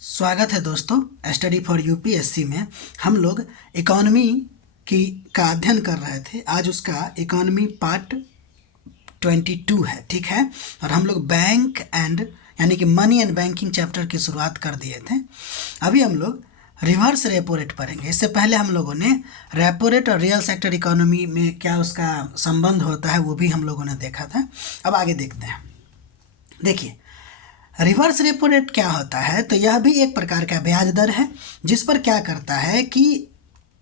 स्वागत है दोस्तों। स्टडी फॉर यूपीएससी में हम लोग इकोनॉमी की का अध्ययन कर रहे थे। आज उसका इकोनॉमी पार्ट 22 है, ठीक है। और हम लोग बैंक एंड यानी कि मनी एंड बैंकिंग चैप्टर की शुरुआत कर दिए थे। अभी हम लोग रिवर्स रेपो रेट पढ़ेंगे। इससे पहले हम लोगों ने रेपो रेट और रियल सेक्टर इकोनॉमी में क्या उसका संबंध होता है वो भी हम लोगों ने देखा था। अब आगे देखते हैं। देखिए, रिवर्स रेपो रेट क्या होता है, तो यह भी एक प्रकार का ब्याज दर है जिस पर क्या करता है कि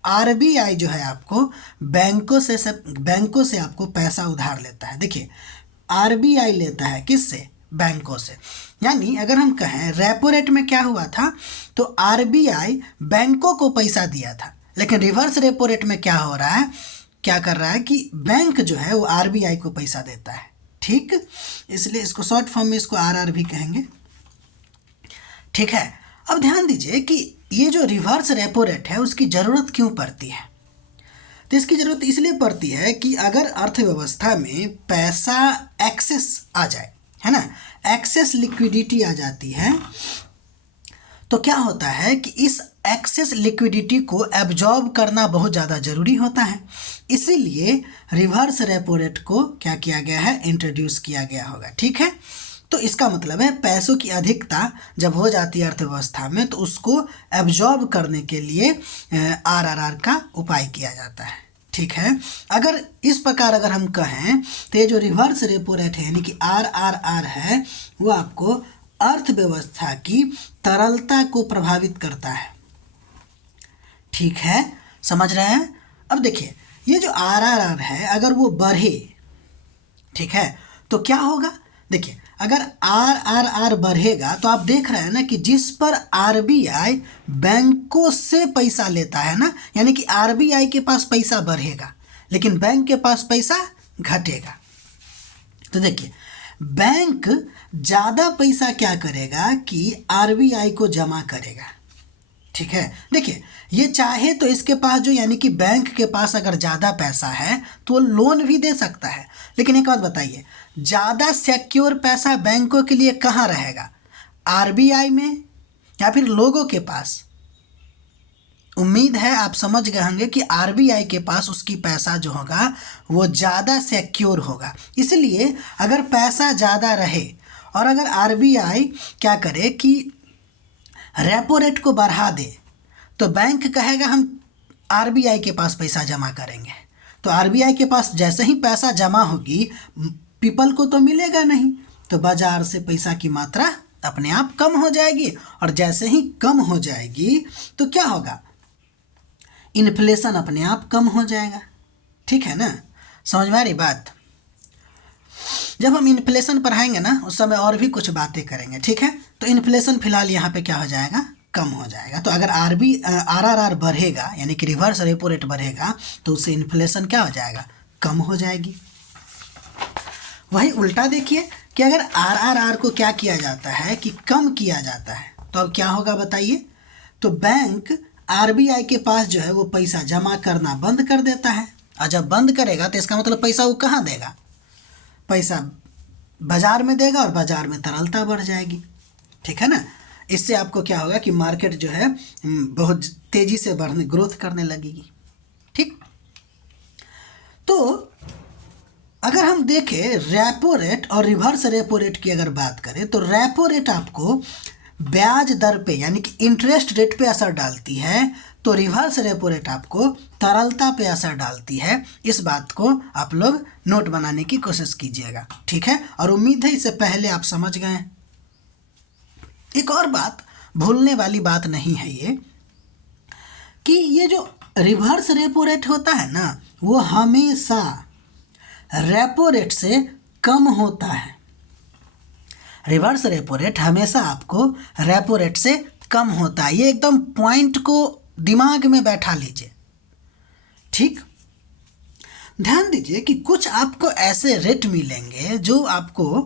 आरबीआई जो है आपको बैंकों से आपको पैसा उधार लेता है। देखिए, आरबीआई लेता है किससे? बैंकों से। यानी अगर हम कहें रेपो रेट में क्या हुआ था, तो आरबीआई बैंकों को पैसा दिया था, लेकिन रिवर्स रेपो रेट में क्या हो रहा है, क्या कर रहा है कि बैंक जो है वो आरबीआई को पैसा देता है, ठीक। इसलिए इसको शॉर्ट फॉर्म में इसको आरआर भी कहेंगे, ठीक है। अब ध्यान दीजिए कि ये जो रिवर्स रेपो रेट है उसकी ज़रूरत क्यों पड़ती है। तो इसकी ज़रूरत इसलिए पड़ती है कि अगर अर्थव्यवस्था में पैसा एक्सेस आ जाए, है ना, एक्सेस लिक्विडिटी आ जाती है, तो क्या होता है कि इस एक्सेस लिक्विडिटी को एब्जॉर्ब करना बहुत ज़्यादा ज़रूरी होता है। इसीलिए रिवर्स रेपो रेट को क्या किया गया है, इंट्रोड्यूस किया गया होगा, ठीक है। तो इसका मतलब है पैसों की अधिकता जब हो जाती है अर्थव्यवस्था में तो उसको एब्जॉर्ब करने के लिए आरआरआर का उपाय किया जाता है, ठीक है। अगर इस प्रकार अगर हम कहें तो ये जो रिवर्स रेपो रेट है यानी कि आरआरआर है वो आपको अर्थव्यवस्था की तरलता को प्रभावित करता है, ठीक है, समझ रहे हैं। अब देखिए, ये जो आरआरआर है अगर वो बढ़े, ठीक है, तो क्या होगा। देखिए, अगर आरआरआर बढ़ेगा तो आप देख रहे हैं ना कि जिस पर आरबीआई बैंकों से पैसा लेता है ना, यानी कि आरबीआई के पास पैसा बढ़ेगा लेकिन बैंक के पास पैसा घटेगा। तो देखिए, बैंक ज़्यादा पैसा क्या करेगा कि आरबीआई को जमा करेगा, ठीक है। देखिए, ये चाहे तो इसके पास जो यानी कि बैंक के पास अगर ज़्यादा पैसा है तो वो लोन भी दे सकता है, लेकिन एक बात बताइए, ज़्यादा सिक्योर पैसा बैंकों के लिए कहाँ रहेगा, आरबीआई में या फिर लोगों के पास? उम्मीद है आप समझ गए होंगे कि आरबीआई के पास उसकी पैसा जो होगा वो ज़्यादा सिक्योर होगा। इसलिए अगर पैसा ज़्यादा रहे और अगर आरबीआई क्या करे कि रेपो रेट को बढ़ा दे तो बैंक कहेगा हम आरबीआई के पास पैसा जमा करेंगे। तो आरबीआई के पास जैसे ही पैसा जमा होगी पीपल को तो मिलेगा नहीं, तो बाजार से पैसा की मात्रा अपने आप कम हो जाएगी और जैसे ही कम हो जाएगी तो क्या होगा, इन्फ्लेशन अपने आप कम हो जाएगा, ठीक है ना। समझ में आ रही बात। जब हम इन्फ्लेशन पढ़ाएंगे ना उस समय और भी कुछ बातें करेंगे, ठीक है। तो इन्फ्लेशन फिलहाल यहाँ पे क्या हो जाएगा, कम हो जाएगा। तो अगर आरआरआर बढ़ेगा यानी कि रिवर्स रेपो रेट बढ़ेगा तो उससे इन्फ्लेशन क्या हो जाएगा, कम हो जाएगी। वही उल्टा देखिए कि अगर आरआरआर को क्या किया जाता है कि कम किया जाता है तो अब क्या होगा बताइए। तो बैंक आरबीआई के पास जो है वो पैसा जमा करना बंद कर देता है, और जब बंद करेगा तो इसका मतलब पैसा वो कहाँ देगा, पैसा बाजार में देगा और बाजार में तरलता बढ़ जाएगी, ठीक है ना। इससे आपको क्या होगा कि मार्केट जो है बहुत तेज़ी से ग्रोथ करने लगेगी, ठीक। तो अगर हम देखें रेपो रेट और रिवर्स रेपो रेट की अगर बात करें तो रेपो रेट आपको ब्याज दर पे यानी कि इंटरेस्ट रेट पे असर डालती है, तो रिवर्स रेपो रेट आपको तरलता पे असर डालती है। इस बात को आप लोग नोट बनाने की कोशिश कीजिएगा, ठीक है। और उम्मीद है इससे पहले आप समझ गए। एक और बात भूलने वाली बात नहीं है ये कि ये जो रिवर्स रेपो रेट होता है ना वो हमेशा रेपो रेट से कम होता है। रिवर्स रेपो रेट हमेशा आपको रेपो रेट से कम होता है। ये एकदम पॉइंट को दिमाग में बैठा लीजिए, ठीक। ध्यान दीजिए कि कुछ आपको ऐसे रेट मिलेंगे जो आपको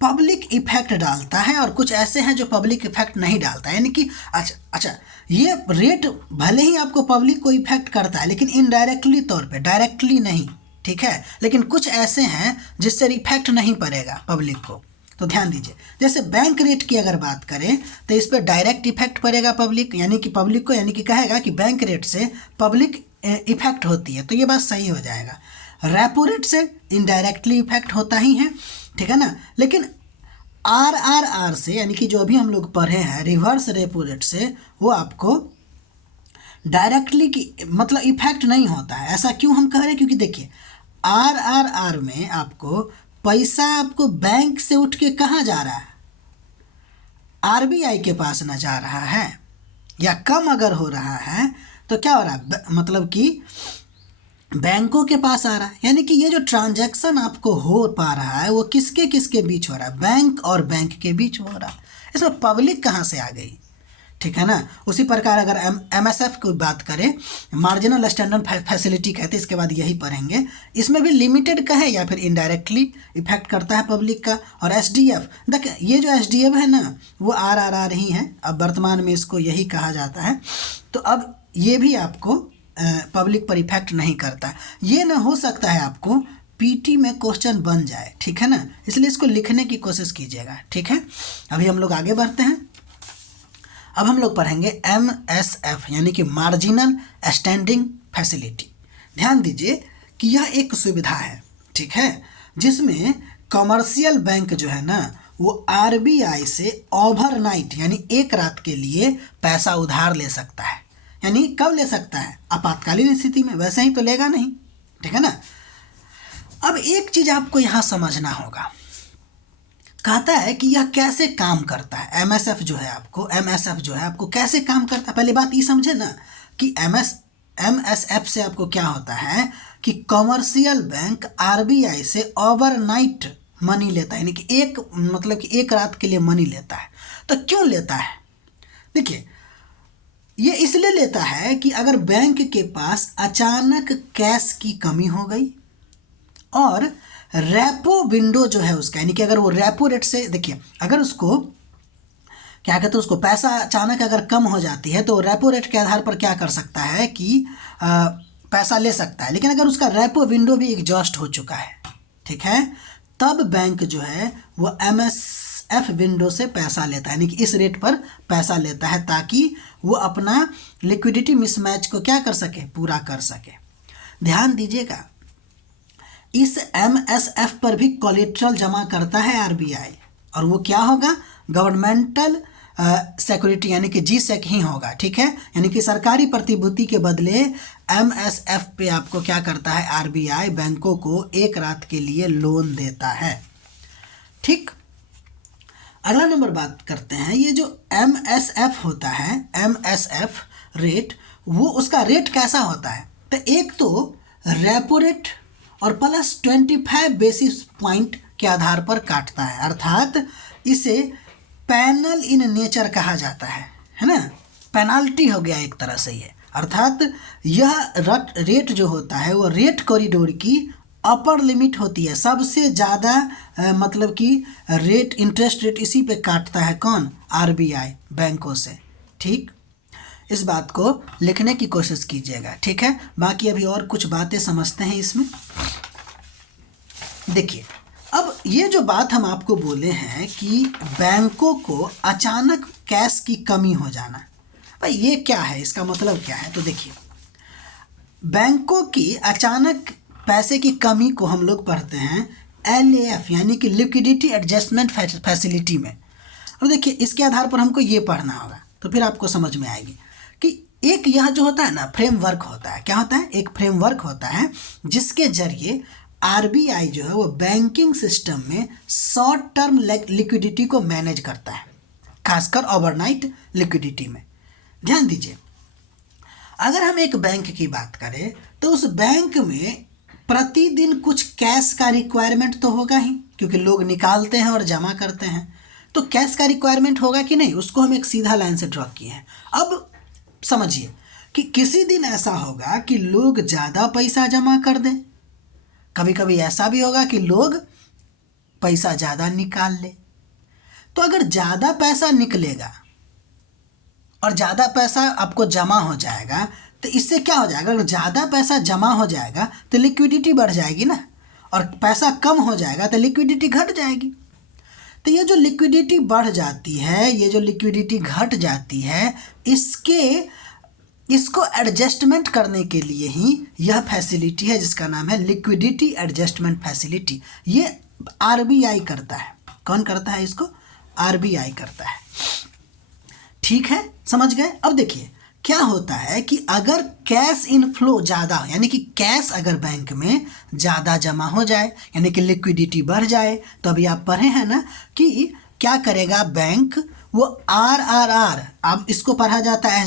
पब्लिक इफेक्ट डालता है और कुछ ऐसे हैं जो पब्लिक इफेक्ट नहीं डालता है। यानी कि अच्छा ये रेट भले ही आपको पब्लिक को इफेक्ट करता है लेकिन इनडायरेक्टली तौर पे, डायरेक्टली नहीं, ठीक है। लेकिन कुछ ऐसे हैं जिससे इफेक्ट नहीं पड़ेगा पब्लिक को, तो ध्यान दीजिए, जैसे बैंक रेट की अगर बात करें तो इस पर डायरेक्ट इफेक्ट पड़ेगा पब्लिक, यानी कि पब्लिक को, यानी कि कहेगा कि बैंक रेट से पब्लिक इफेक्ट होती है, तो ये बात सही हो जाएगा। रेपो रेट से इनडायरेक्टली इफेक्ट होता ही है, ठीक है ना। लेकिन आर से, यानी कि जो अभी हम लोग पढ़े हैं रिवर्स रेपो रेट से, वो आपको डायरेक्टली की मतलब इफेक्ट नहीं होता है। ऐसा क्यों हम कह रहे हैं, क्योंकि देखिए आर में आपको पैसा आपको बैंक से उठ के कहाँ जा रहा है, आरबीआई के पास न जा रहा है, या कम अगर हो रहा है तो क्या हो रहा है, मतलब कि बैंकों के पास आ रहा है। यानी कि ये जो ट्रांजैक्शन आपको हो पा रहा है वो किसके किसके बीच हो रहा है, बैंक और बैंक के बीच हो रहा है। इसमें पब्लिक कहाँ से आ गई, ठीक है ना। उसी प्रकार अगर एमएसएफ की बात करें, मार्जिनल स्टैंडर्ड फैसिलिटी कहते हैं, इसके बाद यही पढ़ेंगे। इसमें भी लिमिटेड का है या फिर इनडायरेक्टली इफेक्ट करता है पब्लिक का। और एसडीएफ, देखिए ये जो एसडीएफ है ना वो आर ही है, अब वर्तमान में इसको यही कहा जाता है। तो अब ये भी आपको पब्लिक पर इफेक्ट नहीं करता। ये ना हो सकता है आपको पीटी में क्वेश्चन बन जाए, ठीक है ना, इसलिए इसको लिखने की कोशिश कीजिएगा, ठीक है। अभी हम लोग आगे बढ़ते हैं। अब हम लोग पढ़ेंगे एमएसएफ, यानी कि मार्जिनल स्टैंडिंग फैसिलिटी। ध्यान दीजिए कि यह एक सुविधा है, ठीक है, जिसमें कमर्शियल बैंक जो है ना वो आरबीआई से ओवरनाइट यानी एक रात के लिए पैसा उधार ले सकता है। यानी कब ले सकता है, आपातकालीन स्थिति में, वैसे ही तो लेगा नहीं, ठीक है ना। अब एक चीज़ आपको यहाँ समझना होगा, कहता है कि यह कैसे काम करता है। एमएसएफ जो है आपको कैसे काम करता है। पहले बात ये समझे ना कि एमएसएफ से आपको क्या होता है कि कमर्शियल बैंक आरबीआई से ओवरनाइट मनी लेता है, यानी कि एक रात के लिए मनी लेता है। तो क्यों लेता है, देखिए ये इसलिए लेता है कि अगर बैंक के पास अचानक कैश की कमी हो गई और रेपो विंडो जो है उसका, यानी कि अगर वो रेपो रेट से, देखिए अगर उसको क्या कहते हैं, उसको पैसा अचानक अगर कम हो जाती है तो रेपो रेट के आधार पर क्या कर सकता है कि पैसा ले सकता है। लेकिन अगर उसका रेपो विंडो भी एग्जॉस्ट हो चुका है, ठीक है, तब बैंक जो है वो एमएसएफ विंडो से पैसा लेता है, यानी कि इस रेट पर पैसा लेता है ताकि वो अपना लिक्विडिटी मिसमैच को क्या कर सके, पूरा कर सके। ध्यान दीजिएगा, इस एमएसएफ पर भी कोलेट्रल जमा करता है आरबीआई, और वो क्या होगा, गवर्नमेंटल सिक्योरिटी यानी कि जीसेक ही होगा, ठीक है। यानी कि सरकारी प्रतिभूति के बदले एमएसएफ पे आपको क्या करता है, आरबीआई बैंकों को एक रात के लिए लोन देता है, ठीक। अगला नंबर बात करते हैं, ये जो एमएसएफ होता है, एमएसएफ रेट, वो उसका रेट कैसा होता है, तो एक तो रेपो रेट और प्लस 25 बेसिस पॉइंट के आधार पर काटता है, अर्थात इसे पैनल इन नेचर कहा जाता है ना, पेनाल्टी हो गया एक तरह से ये। अर्थात यह रेट जो होता है वो रेट कॉरिडोर की अपर लिमिट होती है, सबसे ज़्यादा मतलब कि रेट, इंटरेस्ट रेट इसी पे काटता है कौन, आरबीआई बैंकों से, ठीक। इस बात को लिखने की कोशिश कीजिएगा, ठीक है। बाकी अभी और कुछ बातें समझते हैं इसमें। देखिए अब ये जो बात हम आपको बोले हैं कि बैंकों को अचानक कैश की कमी हो जाना, भाई ये क्या है, इसका मतलब क्या है, तो देखिए बैंकों की अचानक पैसे की कमी को हम लोग पढ़ते हैं एलएएफ यानी कि लिक्विडिटी एडजस्टमेंट फैसिलिटी में। और देखिए इसके आधार पर हमको ये पढ़ना होगा तो फिर आपको समझ में आएगी कि एक यह जो होता है ना फ्रेमवर्क होता है, क्या होता है, एक फ्रेमवर्क होता है जिसके जरिए आरबीआई जो है वो बैंकिंग सिस्टम में शॉर्ट टर्म लिक्विडिटी को मैनेज करता है, खासकर ओवरनाइट लिक्विडिटी में। ध्यान दीजिए, अगर हम एक बैंक की बात करें तो उस बैंक में प्रतिदिन कुछ कैश का रिक्वायरमेंट तो होगा ही, क्योंकि लोग निकालते हैं और जमा करते हैं, तो कैश का रिक्वायरमेंट होगा कि नहीं, उसको हम एक सीधा लाइन से ड्रॉ किए हैं। अब समझिए कि किसी दिन ऐसा होगा कि लोग ज़्यादा पैसा जमा कर दें, कभी कभी ऐसा भी होगा कि लोग पैसा ज़्यादा निकाल ले। तो अगर ज़्यादा पैसा निकलेगा और ज़्यादा पैसा आपको जमा हो जाएगा तो इससे क्या हो जाएगा, अगर ज़्यादा पैसा जमा हो जाएगा तो लिक्विडिटी बढ़ जाएगी ना, और पैसा कम हो जाएगा तो लिक्विडिटी घट जाएगी। तो ये जो लिक्विडिटी बढ़ जाती है, ये जो लिक्विडिटी घट जाती है, इसको एडजस्टमेंट करने के लिए ही यह फैसिलिटी है जिसका नाम है लिक्विडिटी एडजस्टमेंट फैसिलिटी। ये आरबीआई करता है। कौन करता है इसको? आरबीआई करता है। ठीक है, समझ गए? अब देखिए क्या होता है कि अगर कैश इनफ्लो ज़्यादा, यानी कि कैश अगर बैंक में ज़्यादा जमा हो जाए, यानी कि लिक्विडिटी बढ़ जाए, तो अभी आप पढ़े हैं ना कि क्या करेगा बैंक, वो आरआरआर, अब इसको पढ़ा जाता है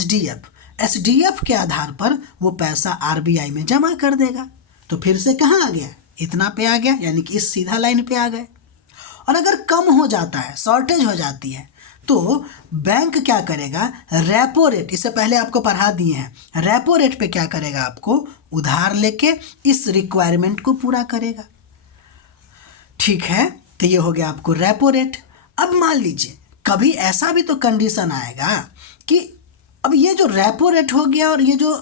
एसडीएफ के आधार पर वो पैसा आरबीआई में जमा कर देगा। तो फिर से कहाँ आ गया? इतना पे आ गया, यानी कि इस सीधा लाइन पे आ गए। और अगर कम हो जाता है, शॉर्टेज हो जाती है, तो बैंक क्या करेगा? रेपो रेट, इससे पहले आपको पढ़ा दिए हैं, रेपो रेट पे क्या करेगा? आपको उधार लेके इस रिक्वायरमेंट को पूरा करेगा। ठीक है, तो ये हो गया आपको रेपो रेट। अब मान लीजिए कभी ऐसा भी तो कंडीशन आएगा कि अब ये जो रेपो रेट हो गया और ये जो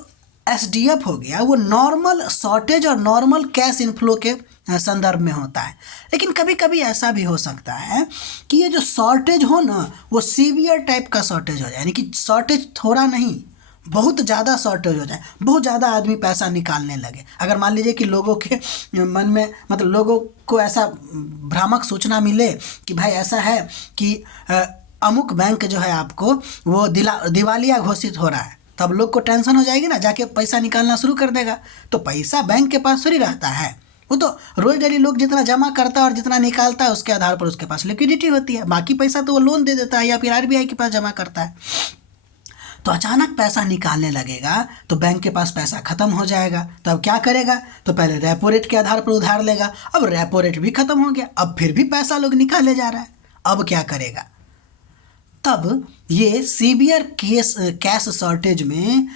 एसडीएफ हो गया, वो नॉर्मल शॉर्टेज और नॉर्मल कैश इनफ्लो के संदर्भ में होता है। लेकिन कभी कभी ऐसा भी हो सकता है कि ये जो शॉर्टेज हो ना, वो सीवियर टाइप का शॉर्टेज हो जाए, यानी कि शॉर्टेज थोड़ा नहीं, बहुत ज़्यादा शॉर्टेज हो जाए, बहुत ज़्यादा आदमी पैसा निकालने लगे। अगर मान लीजिए कि लोगों के मन में, मतलब लोगों को ऐसा भ्रामक सूचना मिले कि भाई ऐसा है कि अमुक बैंक जो है आपको वो दिवालिया घोषित हो रहा है, तब लोग को टेंशन हो जाएगी ना, जाके पैसा निकालना शुरू कर देगा। तो पैसा बैंक के पास थोड़ी रहता है, वो तो रोज डेली लोग जितना जमा करता है और जितना निकालता है उसके आधार पर उसके पास लिक्विडिटी होती है। बाकी पैसा तो वो लोन दे देता है या फिर आरबीआई के पास जमा करता है। तो अचानक पैसा निकालने लगेगा तो बैंक के पास पैसा खत्म हो जाएगा। तो अब क्या करेगा? तो पहले रेपो रेट के आधार पर उधार लेगा, अब रेपो रेट भी खत्म हो गया, अब फिर भी पैसा लोग निकाले जा रहा है। अब क्या करेगा? तब ये सीवियर कैश शॉर्टेज में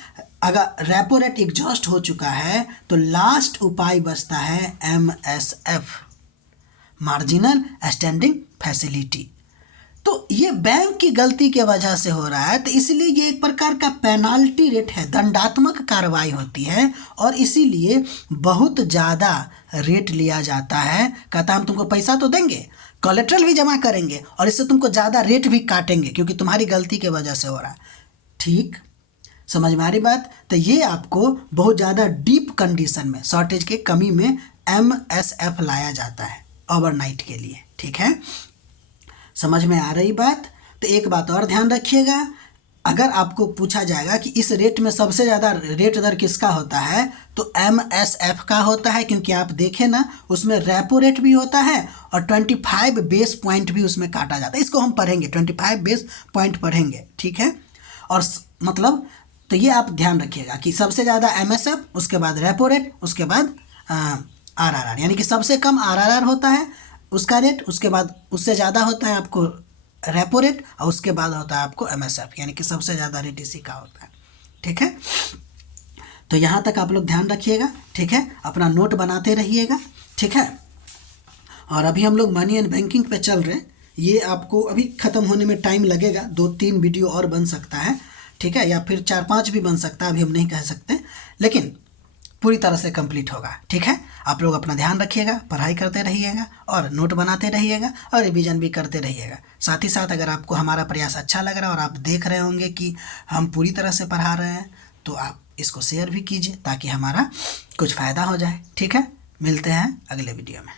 अगर रेपो रेट एग्जॉस्ट हो चुका है तो लास्ट उपाय बचता है एमएसएफ, मार्जिनल स्टैंडिंग फैसिलिटी। तो ये बैंक की गलती के वजह से हो रहा है, तो इसलिए ये एक प्रकार का पेनाल्टी रेट है, दंडात्मक कार्रवाई होती है और इसीलिए बहुत ज़्यादा रेट लिया जाता है। कहता हम तुमको पैसा तो देंगे, कोलेट्रल भी जमा करेंगे और इससे तुमको ज़्यादा रेट भी काटेंगे क्योंकि तुम्हारी गलती के वजह से हो रहा है। ठीक, समझ में आ रही बात? तो ये आपको बहुत ज़्यादा डीप कंडीशन में, शॉर्टेज के कमी में एमएसएफ लाया जाता है ओवरनाइट के लिए। ठीक है, समझ में आ रही बात? तो एक बात और ध्यान रखिएगा, अगर आपको पूछा जाएगा कि इस रेट में सबसे ज़्यादा रेट दर किसका होता है, तो एमएसएफ का होता है, क्योंकि आप देखें ना उसमें रेपो रेट भी होता है और 25 बेस पॉइंट भी उसमें काटा जाता है। इसको हम पढ़ेंगे, 25 बेस पॉइंट पढ़ेंगे। ठीक है, और मतलब तो ये आप ध्यान रखिएगा कि सबसे ज़्यादा एमएसएफ, उसके बाद रेपो रेट, उसके बाद आरआरआर, यानी कि सबसे कम आरआरआर होता है उसका रेट, उसके बाद उससे ज़्यादा होता है आपको रेपो रेट और उसके बाद होता है आपको एमएसएफ, यानी कि सबसे ज़्यादा रेट इसी का होता है। ठीक है, तो यहाँ तक आप लोग ध्यान रखिएगा। ठीक है, अपना नोट बनाते रहिएगा। ठीक है, और अभी हम लोग मनी एंड बैंकिंग पे चल रहे हैं, ये आपको अभी ख़त्म होने में टाइम लगेगा, 2-3 वीडियो और बन सकता है। ठीक है, या फिर 4-5 भी बन सकता है, अभी हम नहीं कह सकते, लेकिन पूरी तरह से कंप्लीट होगा। ठीक है, आप लोग अपना ध्यान रखिएगा, पढ़ाई करते रहिएगा और नोट बनाते रहिएगा और रिवीजन भी करते रहिएगा। साथ ही साथ अगर आपको हमारा प्रयास अच्छा लग रहा है और आप देख रहे होंगे कि हम पूरी तरह से पढ़ा रहे हैं, तो आप इसको शेयर भी कीजिए ताकि हमारा कुछ फ़ायदा हो जाए। ठीक है, मिलते हैं अगले वीडियो में।